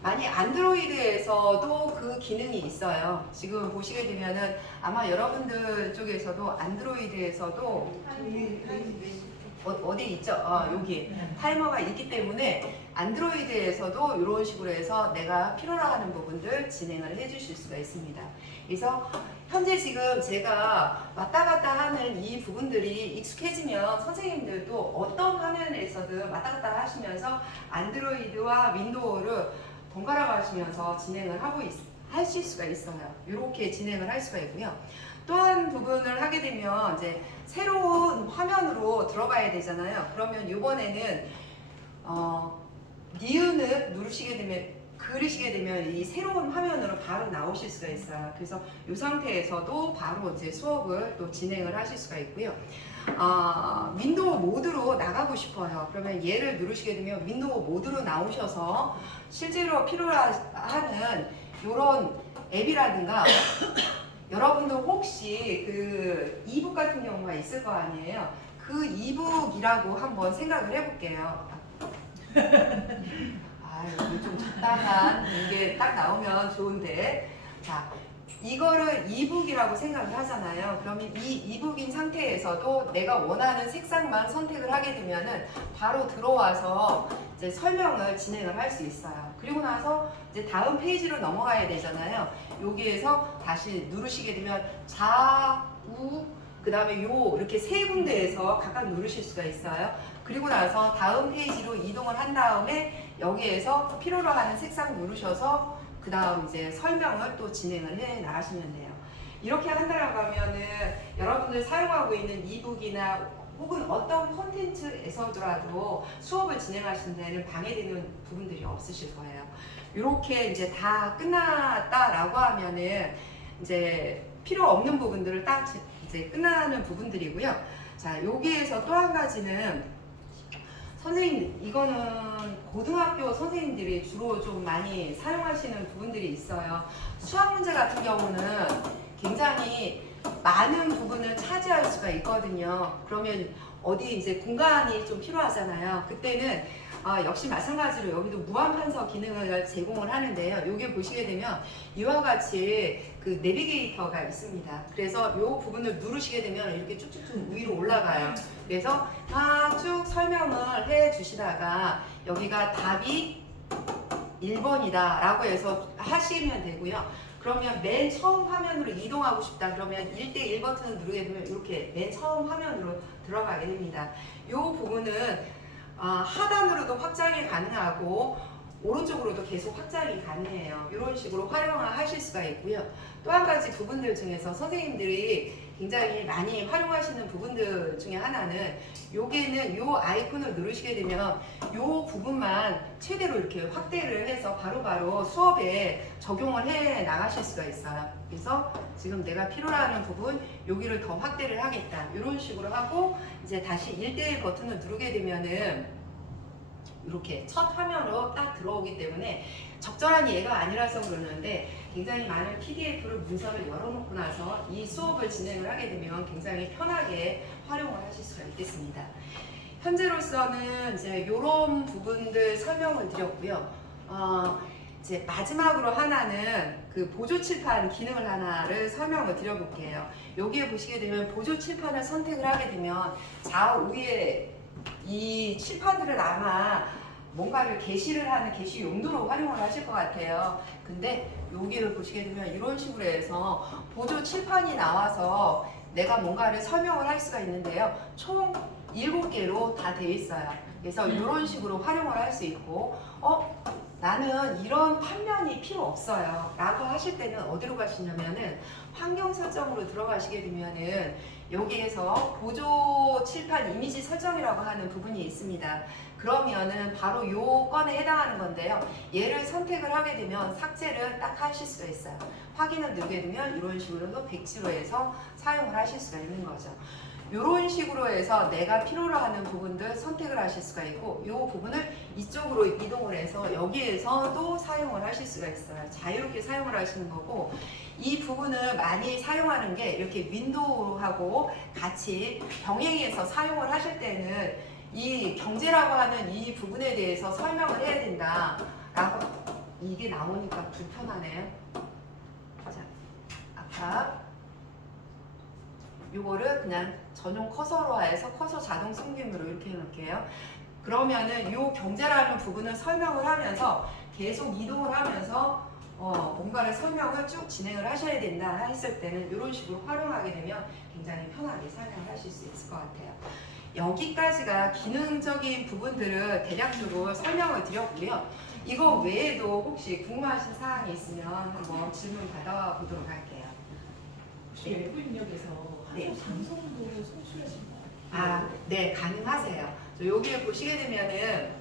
많이 안드로이드에서도 그 기능이 있어요. 지금 보시게 되면은 아마 여러분들 쪽에서도 안드로이드에서도 어디 있죠? 여기 타이머가 있기 때문에 안드로이드에서도 이런 식으로 해서 내가 필요로 하는 부분들 진행을 해 주실 수가 있습니다. 그래서 현재 지금 제가 왔다 갔다 하는 이 부분들이 익숙해지면 선생님들도 어떤 화면에서든 왔다 갔다 하시면서 안드로이드와 윈도우를 번갈아 가시면서 진행을 하실 수가 있어요. 이렇게 진행을 할 수가 있고요. 또 한 부분을 하게 되면 이제 새로운 화면으로 들어가야 되잖아요. 그러면 이번에는 니은을 누르시게 되면 그리시게 되면 이 새로운 화면으로 바로 나오실 수가 있어요. 그래서 이 상태에서도 바로 이제 수업을 또 진행을 하실 수가 있고요. 윈도우 모드로 나가고 싶어요. 그러면 얘를 누르시게 되면 윈도우 모드로 나오셔서 실제로 필요하는 이런 앱이라든가 여러분들 혹시 그 이북 같은 경우가 있을 거 아니에요. 그 이북이라고 한번 생각을 해볼게요. 좀 적당한 게 딱 나오면 좋은데, 자, 이거를 이북이라고 생각을 하잖아요. 그러면 이 이북인 상태에서도 내가 원하는 색상만 선택을 하게 되면은 바로 들어와서 이제 설명을 진행을 할 수 있어요. 그리고 나서 이제 다음 페이지로 넘어가야 되잖아요. 여기에서 다시 누르시게 되면 좌우 그 다음에 요 이렇게 세 군데에서 각각 누르실 수가 있어요. 그리고 나서 다음 페이지로 이동을 한 다음에 여기에서 필요로 하는 색상 누르셔서 그 다음 이제 설명을 또 진행을 해 나가시면 돼요. 이렇게 한다라고 하면은 여러분들 사용하고 있는 이북이나 혹은 어떤 콘텐츠에서라도 수업을 진행하시는 데는 방해되는 부분들이 없으실 거예요. 이렇게 이제 다 끝났다라고 하면은 이제 필요 없는 부분들을 딱 이제 끝나는 부분들이고요. 자, 여기에서 또 한 가지는 선생님, 이거는 고등학교 선생님들이 주로 좀 많이 사용하시는 부분들이 있어요. 수학 문제 같은 경우는 굉장히 많은 부분을 차지할 수가 있거든요. 그러면 어디 이제 공간이 좀 필요하잖아요. 그때는 역시 마찬가지로 여기도 무한판서 기능을 제공을 하는데요. 여기 보시게 되면 이와 같이 그 내비게이터가 있습니다. 그래서 이 부분을 누르시게 되면 이렇게 쭉쭉쭉 위로 올라가요. 그래서 막 쭉 설명을 해 주시다가 여기가 답이 1번이다 라고 해서 하시면 되고요. 그러면 맨 처음 화면으로 이동하고 싶다 그러면 1대1 버튼을 누르게 되면 이렇게 맨 처음 화면으로 들어가게 됩니다. 이 부분은 하단으로도 확장이 가능하고 오른쪽으로도 계속 확장이 가능해요. 이런 식으로 활용하실 수가 있고요. 또 한 가지 부분들 중에서 선생님들이 굉장히 많이 활용하시는 부분들 중에 하나는 요게는 요 아이콘을 누르시게 되면 요 부분만 최대로 이렇게 확대를 해서 바로바로 수업에 적용을 해 나가실 수가 있어요. 그래서 지금 내가 필요로 하는 부분 여기를 더 확대를 하겠다 이런 식으로 하고 이제 다시 1대1 버튼을 누르게 되면은 이렇게 첫 화면으로 딱 들어오기 때문에 적절한 예가 아니라서 그러는데 굉장히 많은 PDF를 문서를 열어놓고 나서 이 수업을 진행을 하게 되면 굉장히 편하게 활용을 하실 수가 있겠습니다. 현재로서는 이제 이런 부분들 설명을 드렸고요. 이제 마지막으로 하나는 그 보조 칠판 기능을 하나를 설명을 드려볼게요. 여기에 보시게 되면 보조 칠판을 선택을 하게 되면 좌우에 이 칠판들은 아마 뭔가를 게시를 하는 게시 용도로 활용을 하실 것 같아요. 근데 여기를 보시게 되면 이런 식으로 해서 보조 칠판이 나와서 내가 뭔가를 설명을 할 수가 있는데요. 총 7개로 다 되어 있어요. 그래서 이런 식으로 활용을 할 수 있고 나는 이런 판면이 필요 없어요 라고 하실 때는 어디로 가시냐면은 환경 설정으로 들어가시게 되면은 여기에서 보조 칠판 이미지 설정이라고 하는 부분이 있습니다. 그러면은 바로 요 건에 해당하는 건데요. 얘를 선택을 하게 되면 삭제를 딱 하실 수가 있어요. 확인을 누르게 되면 이런 식으로도 백지로 해서 사용을 하실 수가 있는 거죠. 이런 식으로 해서 내가 필요로 하는 부분들 선택을 하실 수가 있고 이 부분을 이쪽으로 이동을 해서 여기에서도 사용을 하실 수가 있어요. 자유롭게 사용을 하시는 거고 이 부분을 많이 사용하는 게 이렇게 윈도우하고 같이 병행해서 사용을 하실 때는 이 경제라고 하는 이 부분에 대해서 설명을 해야 된다 라고 이게 나오니까 불편하네요. 자, 아까 요거를 그냥 전용 커서로 해서 커서 자동 숨김으로 이렇게 해놓을게요. 그러면은 요 경제라는 부분을 설명을 하면서 계속 이동을 하면서 뭔가를 설명을 쭉 진행을 하셔야 된다 했을 때는 이런 식으로 활용하게 되면 굉장히 편하게 사용을 하실 수 있을 것 같아요. 여기까지가 기능적인 부분들을 대략적으로 설명을 드렸고요. 이거 외에도 혹시 궁금하신 사항이 있으면 한번 질문 받아보도록 할게요. 혹시 외부 입력에서 네. 한국 방송도 송출하신가요? 네, 가능하세요. 여기에 보시게 되면은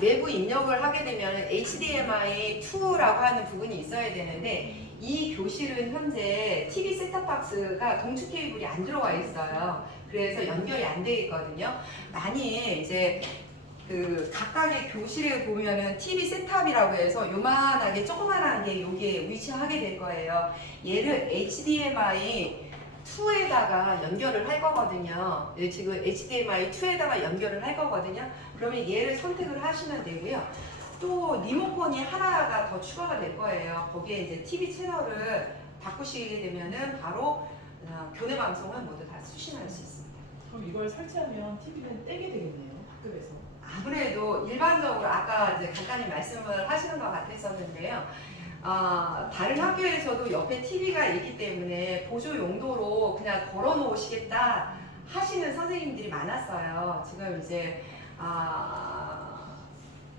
내부 입력을 하게 되면 HDMI2라고 하는 부분이 있어야 되는데 이 교실은 현재 TV 셋탑박스가 동축 케이블이 안 들어와 있어요. 그래서 연결이 안 돼 있거든요. 많이 이제 그 각각의 교실에 보면은 TV 셋탑이라고 해서 요만하게 조그만한 게 여기에 위치하게 될 거예요. 얘를 HDMI 2에다가 연결을 할 거거든요. 지금 HDMI 2에다가 연결을 할 거거든요. 그러면 얘를 선택을 하시면 되고요. 또 리모컨이 하나가 더 추가가 될 거예요. 거기에 이제 TV 채널을 바꾸시게 되면은 바로 교내 방송을 모두 다 수신할 수 있습니다. 그럼 이걸 설치하면 TV는 떼게 되겠네요. 학급에서. 아무래도 일반적으로 아까 이제 간단히 말씀을 하시는 것 같았었는데요. 다른 학교에서도 옆에 TV가 있기 때문에 보조 용도로 그냥 걸어 놓으시겠다 하시는 선생님들이 많았어요. 지금 이제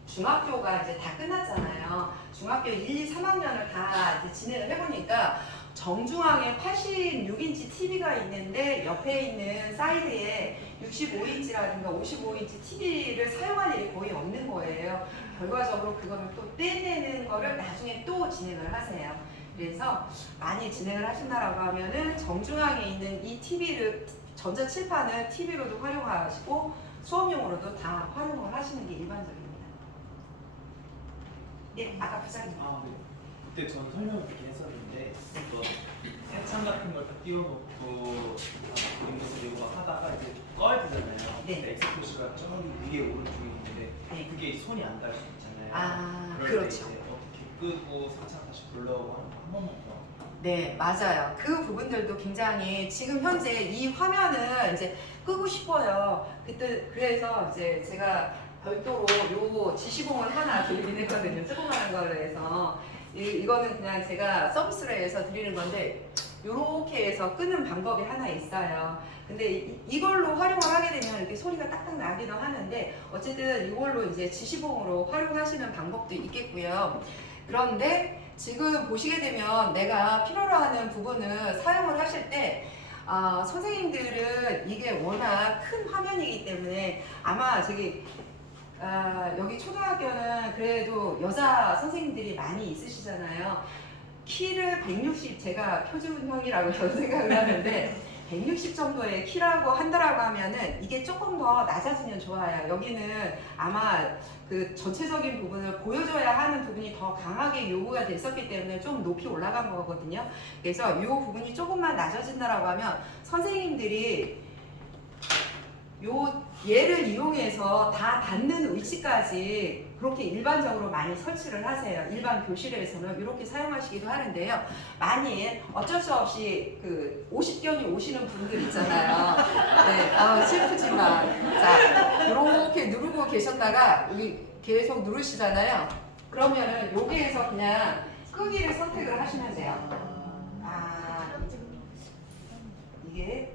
중학교가 이제 다 끝났잖아요. 중학교 1, 2, 3학년을 다 이제 진행을 해보니까 정중앙에 86인치 TV가 있는데 옆에 있는 사이드에 65인치라든가 55인치 TV를 사용할 일이 거의 없는 거예요. 결과적으로 그거를 또 떼내는 거를 나중에 또 진행을 하세요. 그래서 많이 진행을 하신다라고 하면은 정중앙에 있는 이 TV를 전자칠판을 TV로도 활용하시고 수업용으로도 다 활용을 하시는 게 일반적입니다. 네, 아까 부장님. 네. 그때 전 설명을 그렇게 했었는데 또 새창 같은 걸 다 띄워놓고 그런 것을 이거 하다가 이제 꺼야 되잖아요. 네. 근데 엑스포시가 저기 위에 오른쪽에 있는데 네. 그게 손이 안 닿을 수 있잖아요. 그럴 때 그렇죠. 이제 어떻게 끄고 새창 다시 불러오고 하는 거 한 번만 더. 네, 맞아요. 그 부분들도 굉장히 지금 현재 이 화면을 이제 끄고 싶어요. 그래서 이제 제가 별도로 요 지시봉을 하나 드리긴 했거든요. 조그만한 거를 해서. 이거는 그냥 제가 서비스로 해서 드리는 건데, 요렇게 해서 끄는 방법이 하나 있어요. 근데 이걸로 활용을 하게 되면 이렇게 소리가 딱딱 나기도 하는데, 어쨌든 이걸로 이제 지시봉으로 활용하시는 방법도 있겠고요. 그런데 지금 보시게 되면 내가 필요로 하는 부분을 사용을 하실 때 선생님들은 이게 워낙 큰 화면이기 때문에 아마 여기 초등학교는 그래도 여자 선생님들이 많이 있으시잖아요. 키를 160, 제가 표준형이라고 저는 생각을 하는데 160 정도의 키라고 한다라고 하면은 이게 조금 더 낮아지면 좋아요. 여기는 아마 그 전체적인 부분을 보여줘야 하는 부분이 더 강하게 요구가 됐었기 때문에 좀 높이 올라간 거거든요. 그래서 이 부분이 조금만 낮아진다라고 하면 선생님들이 얘를 이용해서 다 닿는 위치까지 그렇게 일반적으로 많이 설치를 하세요. 일반 교실에서는 이렇게 사용하시기도 하는데요. 많이 어쩔 수 없이 그 50경이 오시는 분들 있잖아요. 네, 슬프지만. 자, 이렇게 누르고 계셨다가 여기 계속 누르시잖아요. 그러면은 여기에서 그냥 끄기를 선택을 하시면 돼요. 이게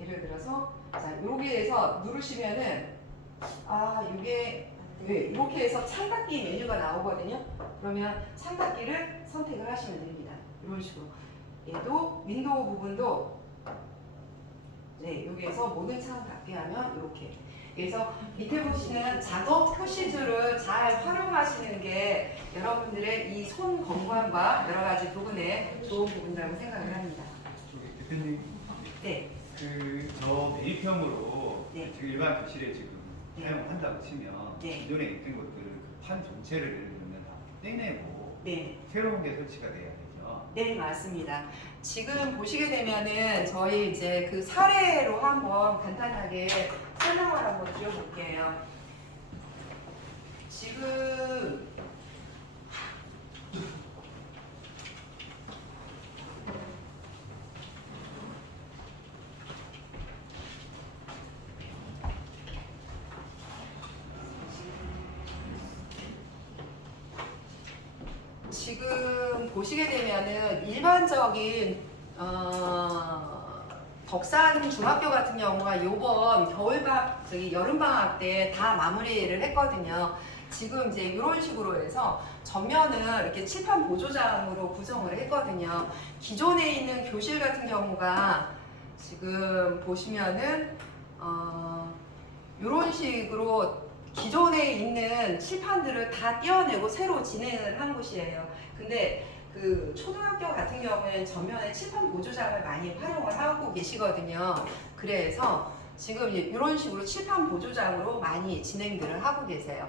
예를 들어서 자, 여기에서 누르시면은 이게 이렇게 해서 창닫기 메뉴가 나오거든요. 그러면 창닫기를 선택을 하시면 됩니다. 이런 식으로. 얘도 윈도우 부분도 여기에서 모든 창을 닫게 하면 이렇게. 그래서 밑에 보시는 작업 표시줄을 잘 활용하시는 게 여러분들의 이 손 건강과 여러 가지 부분에 좋은 부분이라고 생각을 합니다. 대표님, 네. 저 매입형으로 네. 지금 일반 교실에 지금 네. 사용한다고 치면 네. 기존에 있던 것들을 그 판 전체를 예를 들면 다 떼내고 네. 새로운 게 설치가 돼야 되죠. 네, 맞습니다. 지금 보시게 되면은 저희 이제 그 사례로 한번 간단하게 설명을 한번 드려볼게요. 지금 보시게 되면은 일반적인 덕산 중학교 같은 경우가 이번 여름방학 때 다 마무리를 했거든요. 지금 이제 이런 식으로 해서 전면을 이렇게 칠판 보조장으로 구성을 했거든요. 기존에 있는 교실 같은 경우가 지금 보시면은 이런 식으로 기존에 있는 칠판들을 다 떼어내고 새로 진행을 한 곳이에요. 근데 그 초등학교 같은 경우에는 전면에 칠판 보조장을 많이 활용을 하고 계시거든요. 그래서 지금 이런 식으로 칠판 보조장으로 많이 진행들을 하고 계세요.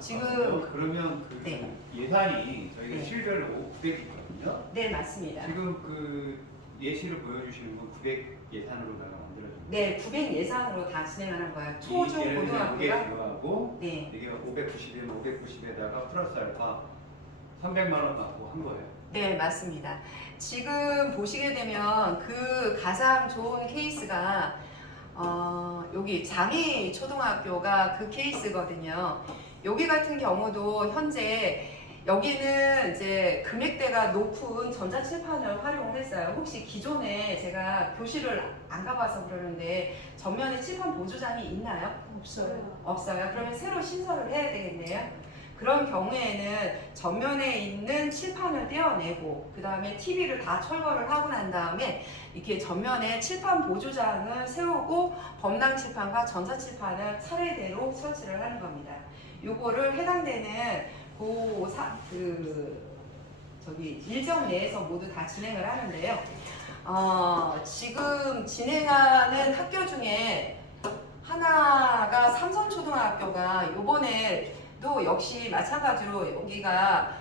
지금 그러면 그 네. 예산이 저희가 네. 실별로 500이거든요. 네, 맞습니다. 지금 그 예시를 보여주시는 건 900 예산으로다가 만들어진 네, 900 예산으로 다 진행하는 거예요. 초중 예를 들면 이게 고등학교가. 들어가고 네. 이게 590이면 590에다가 플러스 알파 300만 원 받고 한 거예요. 네, 맞습니다. 지금 보시게 되면 그 가장 좋은 케이스가 여기 장희 초등학교가 그 케이스거든요. 여기 같은 경우도 현재 여기는 이제 금액대가 높은 전자칠판을 활용을 했어요. 혹시 기존에 제가 교실을 안 가봐서 그러는데 전면에 칠판 보조장이 있나요? 없어요. 없어요. 그러면 새로 신설을 해야 되겠네요. 그런 경우에는 전면에 있는 칠판을 떼어내고 그 다음에 TV를 다 철거를 하고 난 다음에 이렇게 전면에 칠판 보조장을 세우고 범랑 칠판과 전자 칠판을 차례대로 설치를 하는 겁니다. 요거를 해당되는 일정 내에서 모두 다 진행을 하는데요. 지금 진행하는 학교 중에 하나가 삼성초등학교가 요번에도 역시 마찬가지로 여기가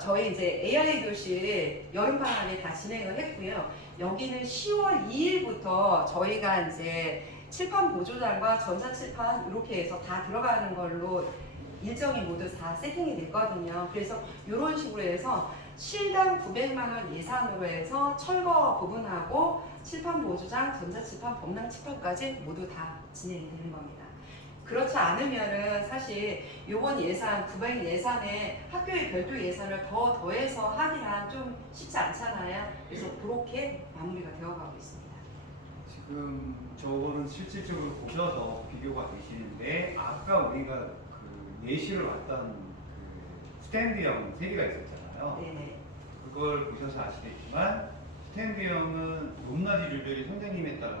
저희 이제 AI 교실 여름방학에 다 진행을 했고요. 여기는 10월 2일부터 저희가 이제 칠판 보조장과 전자칠판 이렇게 해서 다 들어가는 걸로 일정이 모두 다 세팅이 됐거든요. 그래서 이런 식으로 해서 실당 900만 원 예산으로 해서 철거 부분하고 칠판 보조장, 전자칠판, 범랑칠판까지 모두 다 진행이 되는 겁니다. 그렇지 않으면은 사실 요번 예산, 900 예산에 학교의 별도 예산을 더해서 하기가 좀 쉽지 않잖아요. 그래서 그렇게 마무리가 되어가고 있습니다. 지금 저거는 실질적으로 보셔서 비교가 되시는데 아까 우리가 그 예시를 왔던 그 스탠드형 3개가 있었잖아요. 네네. 그걸 보셔서 아시겠지만 스탠드형은 높낮이 조절이 선생님에 따라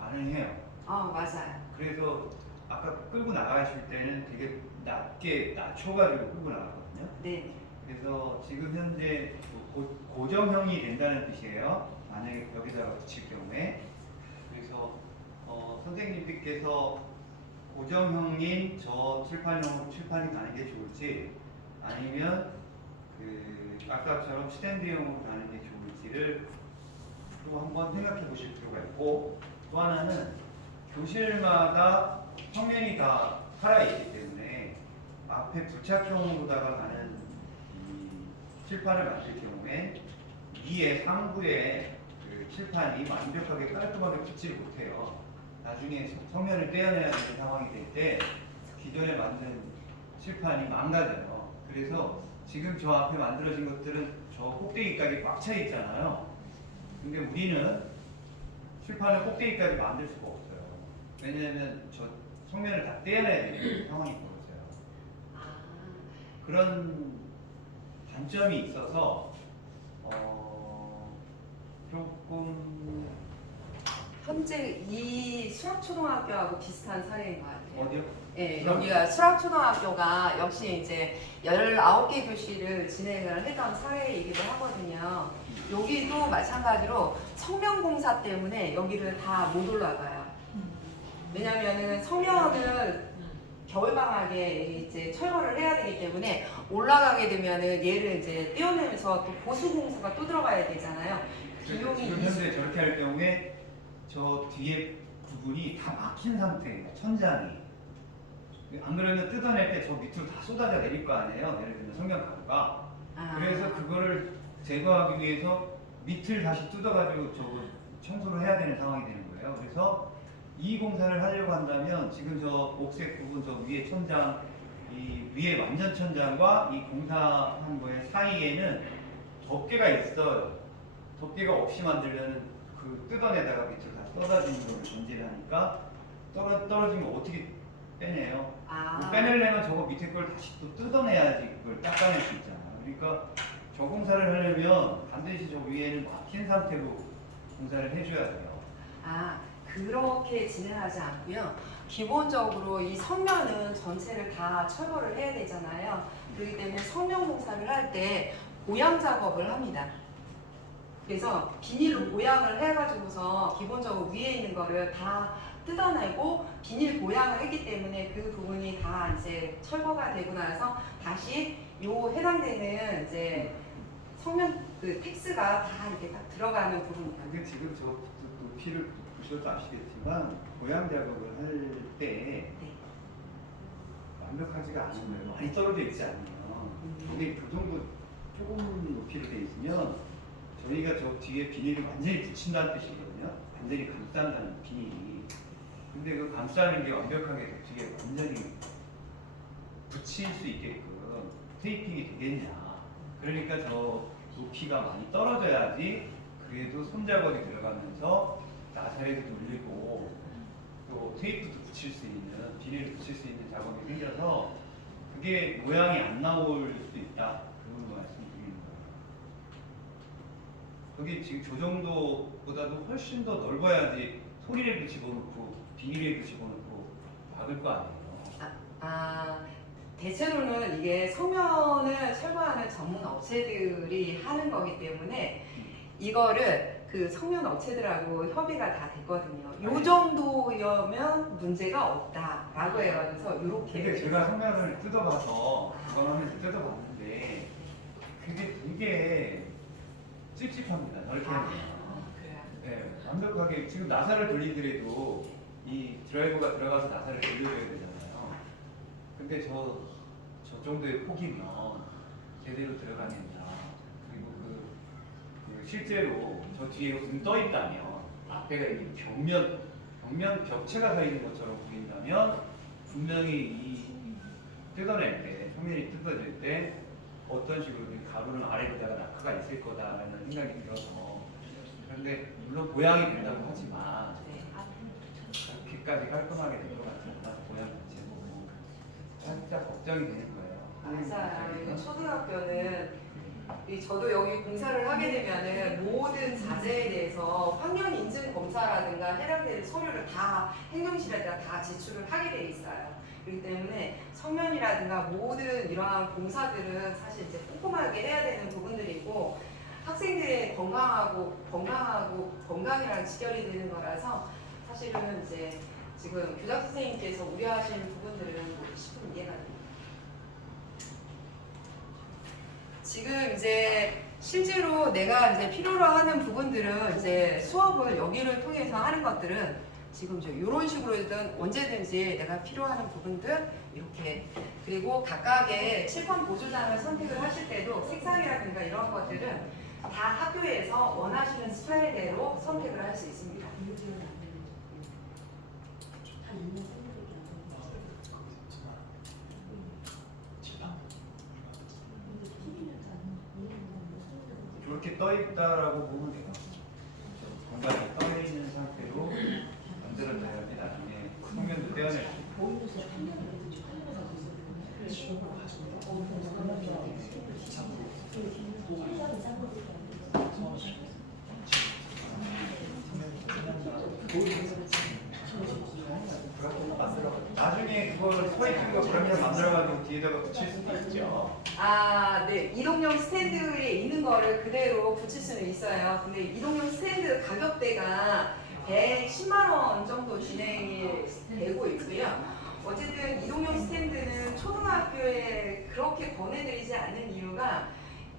가능해요. 맞아요. 그래서 아까 끌고 나가실 때는 되게 낮게 낮춰가지고 끌고 나가거든요. 네. 그래서 지금 현재 고정형이 된다는 뜻이에요. 만약에 여기다가 붙일 경우에. 그래서 선생님들께서 고정형인 저 칠판이 가는 게 좋을지 아니면 그 아까처럼 스탠드형으로 가는 게 좋을지를 또 한번 생각해 보실 필요가 있고, 또 하나는 교실마다 평면이 다 살아있기 때문에 앞에 부착형으로다가 가는 이 칠판을 만들 경우에 위에 상부에 그 칠판이 완벽하게 깔끔하게 붙지를 못해요. 나중에 성면을 떼어내야 되는 상황이 될 때 기존에 만든 칠판이 망가져요. 그래서 지금 저 앞에 만들어진 것들은 저 꼭대기까지 꽉 차 있잖아요. 근데 우리는 칠판을 꼭대기까지 만들 수가 없어요. 왜냐하면 저 성면을 다 떼어내야 되는 상황이 벌어져요. 그런 단점이 있어서 조금 현재 이 수락초등학교하고 비슷한 사례인 것 같아요. 어디요? 네, 여기가 수락초등학교가 역시 이제 19개 교실을 진행을 했던 사례이기도 하거든요. 여기도 마찬가지로 성면공사 때문에 여기를 다 못 올라가요. 왜냐면은 성면을 겨울방학에 이제 철거를 해야 되기 때문에 올라가게 되면은 얘를 이제 떼어내면서 또 보수공사가 또 들어가야 되잖아요. 비용이 지금 현재 저렇게 할 경우에 저 뒤에 부분이 다 막힌 상태예요. 천장이. 안 그러면 뜯어낼 때 저 밑으로 다 쏟아져 내릴 거 아니에요. 예를 들면 성면 가루가. 그래서 그거를 제거하기 위해서 밑을 다시 뜯어가지고 저거 청소를 해야 되는 상황이 되는 거예요. 그래서 이 공사를 하려고 한다면 지금 저 옥색 부분 저 위에 천장, 이 위에 완전 천장과 이 공사한 거의 사이에는 덮개가 있어요. 덮개가 없이 만들려는 그 뜯어내다가 밑으로 다 쏟아지는 걸 전제를 하니까 떨어지면 어떻게 빼내요? 빼내려면 저거 밑에 걸 다시 또 뜯어내야지 그걸 닦아낼 수 있잖아요. 그러니까 저 공사를 하려면 반드시 저 위에는 막힌 상태로 공사를 해줘야 돼요. 그렇게 진행하지 않고요. 기본적으로 이 성면은 전체를 다 철거를 해야 되잖아요. 그렇기 때문에 성면 공사를 할 때 보양 작업을 합니다. 그래서 비닐로 보양을 해가지고서 기본적으로 위에 있는 거를 다 뜯어내고 비닐 보양을 했기 때문에 그 부분이 다 이제 철거가 되고 나서 다시 요 해당되는 이제 성면 그 텍스가 다 이렇게 딱 들어가는 부분이에요. 근데 지금 저 높이를 보셔도 아시겠지만 고양 작업을 할 때 네. 완벽하지가 않은 거예요. 많이 떨어져 있지 않으면 이게 그 정도 조금 높이로 돼 있으면 저희가 저 뒤에 비닐을 완전히 붙인다는 뜻이거든요. 완전히 감싼다는 비닐이. 근데 그 감싸는 게 완벽하게 뒤에 완전히 붙일 수 있게끔 테이핑이 되겠냐. 그러니까 저 높이가 많이 떨어져야지 그래도 손작업이 들어가면서 나사에도 눌리고 또 테이프도 붙일 수 있는, 비닐을 붙일 수 있는 작업이 생겨서 그게 모양이 안 나올 수도 있다. 그런 말씀드리는 거예요. 거기 지금 저 정도보다도 훨씬 더 넓어야지 소리를 집어넣고 비닐에도 집어넣고 막을 거 아니에요. 대체로는 이게 성면을 철거하는 전문 업체들이 하는 거기 때문에 이거를 그 성면 업체들하고 협의가 다 됐거든요. 요 정도면 문제가 없다라고 해요. 그래서 근데 이렇게. 제가 성면을 뜯어봐서 그거는 뜯어봤는데 그게 되게 찝찝합니다. 넓게 하면. 그래요. 네, 완벽하게 지금 나사를 돌리더라도 이 드라이버가 들어가서 나사를 돌려줘야 되잖아요. 근데 저 정도의 폭이면 제대로 들어가느냐. 그리고 그 실제로 저 뒤에 떠 있다면 앞에가 이게 벽면 벽체가 서 있는 것처럼 보인다면 분명히 이 뜯어낼 때 표면이 뜯어질 때 어떤 식으로 가루는 아래로다가 낙하가 있을 거다라는 생각이 들어서 그런데 물론 보양이 된다고 하지만 그렇게까지 깔끔하게 된 것 같지 않아서 보양 자체도 보고 살짝 걱정이 되는 거예요. 맞아요. 이거 초등학교는 저도 여기 공사를 하게 되면은 모든 자재에 대해서 환경 인증 검사라든가 해당되는 서류를 다 행정실에다 다 제출을 하게 돼 있어요. 그렇기 때문에 성면이라든가 모든 이러한 공사들은 사실 이제 꼼꼼하게 해야 되는 부분들이고 학생들의 건강이랑 직결이 되는 거라서 사실은 이제 지금 교장 선생님께서 우려하시는 부분들은 뭐 십분 이해가 됩니다. 지금 이제 실제로 내가 이제 필요로 하는 부분들은 이제 수업을 여기를 통해서 하는 것들은 지금 이제 이런 식으로든 언제든지 내가 필요하는 부분들 이렇게 그리고 각각의 칠판 보조장을 선택을 하실 때도 색상이라든가 이런 것들은 다 학교에서 원하시는 스타일대로 선택을 할 수 있습니다. 이렇게 떠 있다라고 보면 돼요. 공간이 떠 있는 상태로 만들어져야지 나중에 평면도 떼어낼 수 있고. 나중에 그거를 서 있는 거 그러면 만들어가지고 뒤에다가 붙일 수도 있죠. 네. 이동용 스탠드에 있는 거를 그대로 붙일 수는 있어요. 근데 이동용 스탠드 가격대가 110만 원 정도 진행이 되고 있고요. 어쨌든 이동용 스탠드는 초등학교에 그렇게 권해드리지 않는 이유가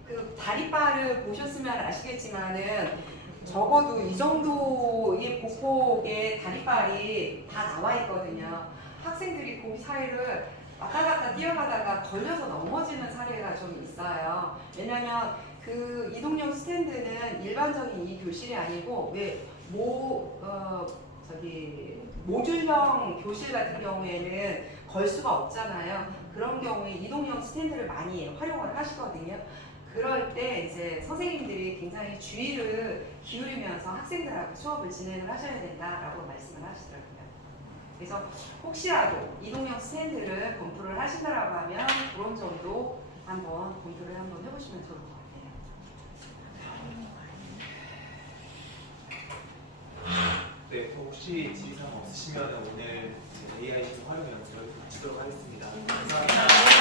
그 다리바를 보셨으면 아시겠지만은 적어도 이 정도의 보폭의 다리발이 다 나와 있거든요. 학생들이 그 사이를 왔다 갔다 뛰어가다가 걸려서 넘어지는 사례가 좀 있어요. 왜냐면 그 이동용 스탠드는 일반적인 이 교실이 아니고 모듈형 교실 같은 경우에는 걸 수가 없잖아요. 그런 경우에 이동형 스탠드를 많이 활용을 하시거든요. 그럴 때 이제 선생님들이 굉장히 주의를 기울이면서 학생들하고 수업을 진행을 하셔야 된다라고 말씀을 하시더라고요. 그래서 혹시라도 이동형 스탠드를 검토를 하신다라고 하면 그런 정도 한번 검토를 한번 해보시면 좋을 것 같아요. 네, 혹시 질의사항 없으시면 오늘 AIC 활용 영상을 마치도록 하겠습니다. 감사합니다.